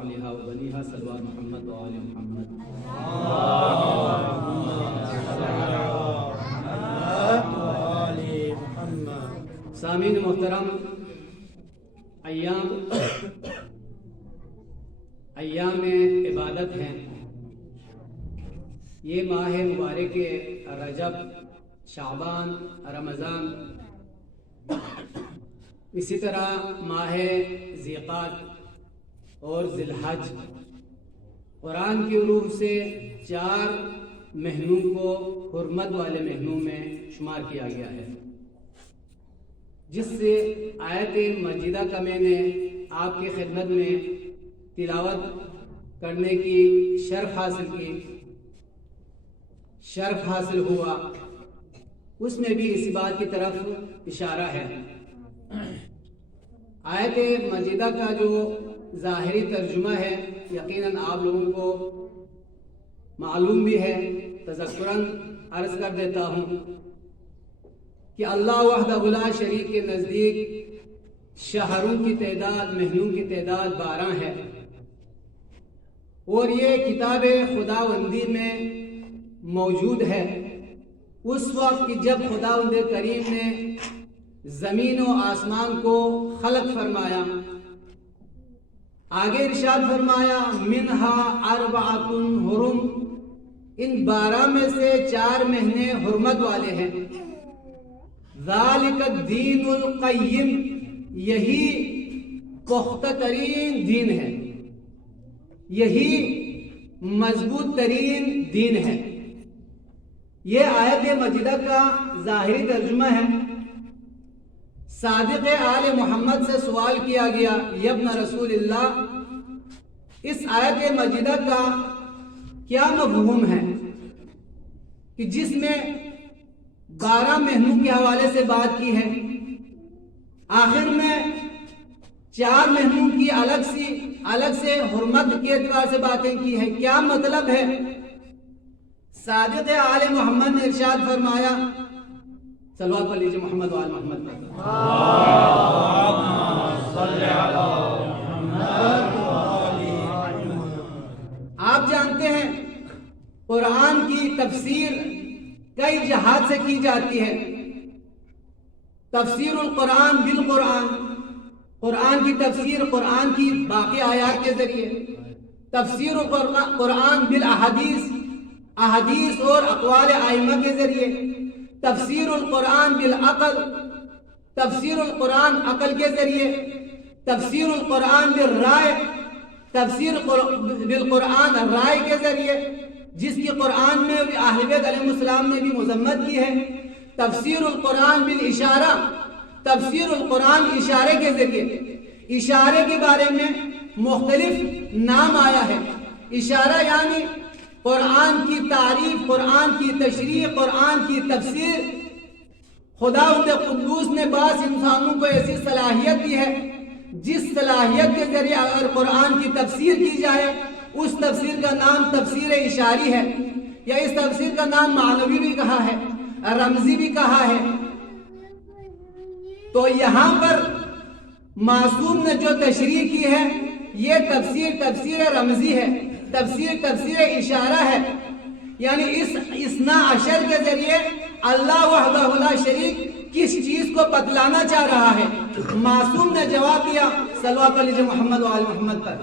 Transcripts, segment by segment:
بعلها وبنيها صلوا على محمد وآل محمد. سامعین محترم، ایام عبادت ہیں. یہ ماہ مبارک رجب، شعبان، رمضان، اسی طرح ماہ ذیقعدہ اور ذی الحج، قرآن کی روح سے 4 مہینوں کو حرمت والے مہینوں میں شمار کیا گیا ہے، جس سے آیت مجیدہ کا میں نے آپ کی خدمت میں تلاوت کرنے کی شرف حاصل ہوا. اس میں بھی اسی بات کی طرف اشارہ ہے. آیت مجیدہ کا جو ظاہری ترجمہ ہے یقیناً آپ لوگوں کو معلوم بھی ہے. تذکراً عرض کر دیتا ہوں کہ اللہ وحدہ لا شریک کے نزدیک شہروں کی تعداد، مہینوں کی تعداد 12 ہے، اور یہ کتاب خداوندی میں موجود ہے اس وقت کہ جب خداوند کریم نے زمین و آسمان کو خلق فرمایا. آگے ارشاد فرمایا منہا اربعۃ حرم، ان 12 میں سے 4 مہینے حرمت والے ہیں. ذالک الدین القیم، یہی پختہ ترین دین ہے، یہی مضبوط ترین دین ہے. یہ آیت مجیدہ کا ظاہری ترجمہ ہے. صادق آل محمد سے سوال کیا گیا یا ابن رسول اللہ، اس آیت مجیدہ کا کیا مفہوم ہے کہ جس میں 12 مہینوں کے حوالے سے بات کی ہے، آخر میں 4 مہینوں کی الگ سے حرمت کے اعتبار سے باتیں کی ہے. کیا مطلب ہے؟ صادق آل محمد نے ارشاد فرمایا، صلوات پڑھ لیجیے محمد وآل محمد پر. آپ جانتے ہیں قرآن کی تفسیر کئی جہات سے کی جاتی ہے. تفسیر القرآن بالقرآن، قرآن کی تفسیر قرآن کی باقی آیات کے ذریعے. تفسیر قرآن بالاحادیث، احادیث اور اقوال ائمہ کے ذریعے. تفسیر القرآن بالعقل، تفسیر القرآن عقل کے ذریعے. تفسیر القرآن بالرائے، تفسیر بالقرآن رائے کے ذریعے، جس کی قرآن میں بھی اہل بیت علیہ السلام نے بھی مذمت کی ہے. تفسیر القرآن بالاشارہ، تفسیر القرآن اشارے کے ذریعے. اشارے کے بارے میں مختلف نام آیا ہے. اشارہ یعنی قرآن کی تعریف، قرآن کی تشریح، قرآن کی تفسیر. خداوند قدوس نے بعض انسانوں کو ایسی صلاحیت دی ہے جس صلاحیت کے ذریعے اگر قرآن کی تفسیر کی جائے، اس تفسیر کا نام تفسیر اشاری ہے، یا اس تفسیر کا نام معنوی بھی کہا ہے، رمزی بھی کہا ہے. تو یہاں پر معصوم نے جو تشریح کی ہے یہ تفسیر رمزی ہے، تفسیر اشارہ ہے. یعنی اس 12 کے ذریعے اللہ وحدہ لا شریک کس چیز کو بتلانا چاہ رہا ہے. معصوم نے جواب دیا، صلوات علی محمد وآل محمد پر.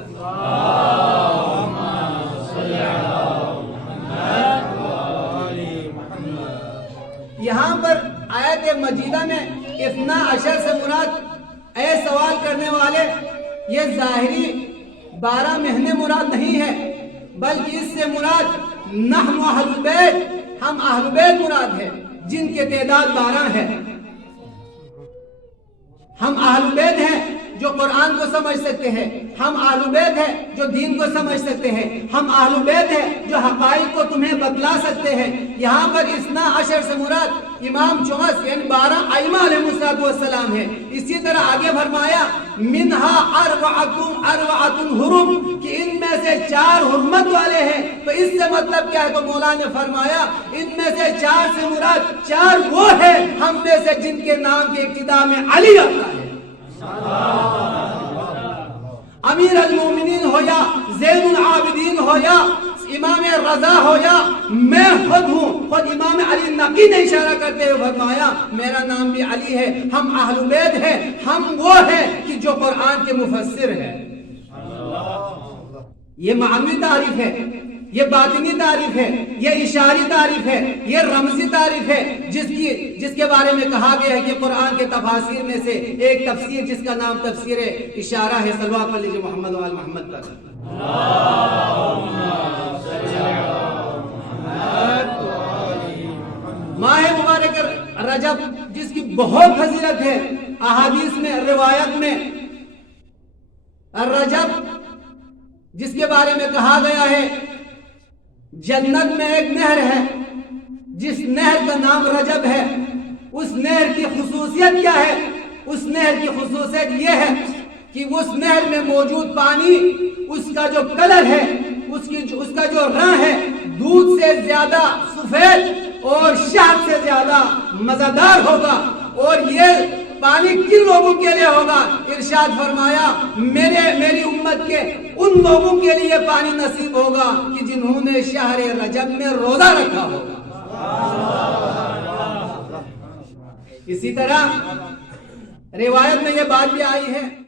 یہاں پر آیت مجیدہ میں 12 سے مراد، اے سوال کرنے والے، یہ ظاہری 12 مہینے مراد نہیں ہے، بلکہ اس سے مراد نحن اہل بیت، ہم اہل بیت مراد ہے جن کے تعداد 12 ہے. ہم اہل بیت ہیں جو قرآن کو سمجھ سکتے ہیں، ہم اہل بیت ہیں جو دین کو سمجھ سکتے ہیں، ہم اہل بیت ہیں جو حقائق کو تمہیں بتلا سکتے ہیں. یہاں پر 12 سے مراد امام چوس یعنی 12 ائمہ علیہ السلام ہے. اسی طرح آگے فرمایا منہا اربعۃ حرم، کہ ان میں سے 4 حرمت والے ہیں. تو اس سے مطلب کیا ہے؟ تو مولا نے فرمایا ان میں سے 4 سے مراد 4 وہ ہے ہم میں سے جن کے نام کی ابتدا میں علی آتا ہے. امیر المومنین ہو یا زین العابدین ہو یا امام رضا ہو یا میں خود ہوں، خود امام علی نقی نے اشارہ کرتے ہوئے فرمایا میرا نام بھی علی ہے، ہم اہل بیت ہیں، ہم وہ ہیں کہ جو قرآن کے مفسر ہیں۔ یہ معنوی تعریف ہے، یہ باطنی تعریف ہے، یہ اشاری تعریف ہے، یہ رمزی تعریف ہے، جس کے بارے میں کہا گیا ہے کہ قرآن کے تفاسیر میں سے ایک تفسیر جس کا نام تفسیر اشارہ ہے۔ صلوات پڑھ لیجیے محمد و آل محمد پر۔ ماہ مبارک رجب جس کی بہت فضیلت ہے، احادیث میں روایت میں رجب جس کے بارے میں کہا گیا ہے جنت میں ایک نہر ہے جس نہر کا نام رجب ہے، اس نہر کی خصوصیت کیا ہے؟ اس نہر کی خصوصیت یہ ہے کہ اس نہر میں موجود پانی، اس کا جو کلر ہے، اس کا جو رنگ ہے، دودھ سے زیادہ سفید اور شہد سے زیادہ مزیدار ہوگا۔ اور یہ پانی کن لوگوں کے لیے ہوگا؟ ارشاد فرمایا میری امت کے ان لوگوں کے لیے پانی نصیب ہوگا کہ جنہوں نے شہر رجب میں روزہ رکھا ہوگا۔ اسی طرح روایت میں یہ بات بھی آئی ہے